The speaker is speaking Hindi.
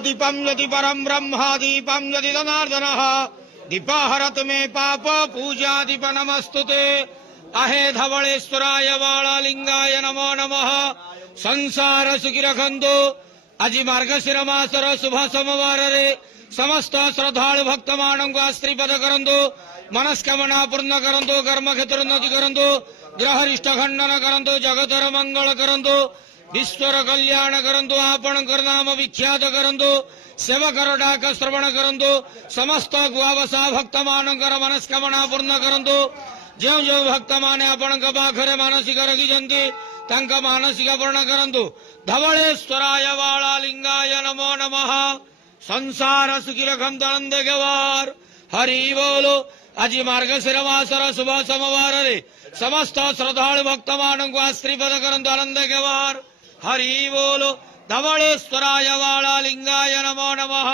दीपं यदि परं ब्रह्म दीपं यदि जनार्दनः दीपाहरत मे पाप पूजा दीप नमस्तुते अहे धवलेश्वराय वाळालिंगाय नमो नमः। संसार सुखी रखंतु। आज मार्गशीर मासर शुभ सोमवार रे समस्त श्रद्धालु भक्त मानक आश्रीपद करंतु मनस्कामना पूर्ण करंतु कर्म क्षेत्र उन्नति करंतु ग्रहरिष्ट खंडन करंतु जगतर मंगल करंतु विश्वर कल्याण करंतु आपणकर नाम विख्यात करंतु सेवकर डाक श्रवण करंतु समस्त गुआवसा भक्त मानकर मनस्कामना पूर्ण करंतु जो जो भक्त माने आपणक पाखरे मानसिक रखिछन्ति तांक मानसिक पूर्ण करंतु। धवलेश्वराय वाळालिंगाय नमो नमः। संसार सुखी रखंतु आनंद गवार हरि बोलो। आज मार्गशीर मासर शुभ सोमवार रे समस्त श्रद्धालु भक्त मानक आश्रीपद करंतु आनंद गवार हरि बोलो। धवलेश्वराय वाळालिंगाय नमो नमः।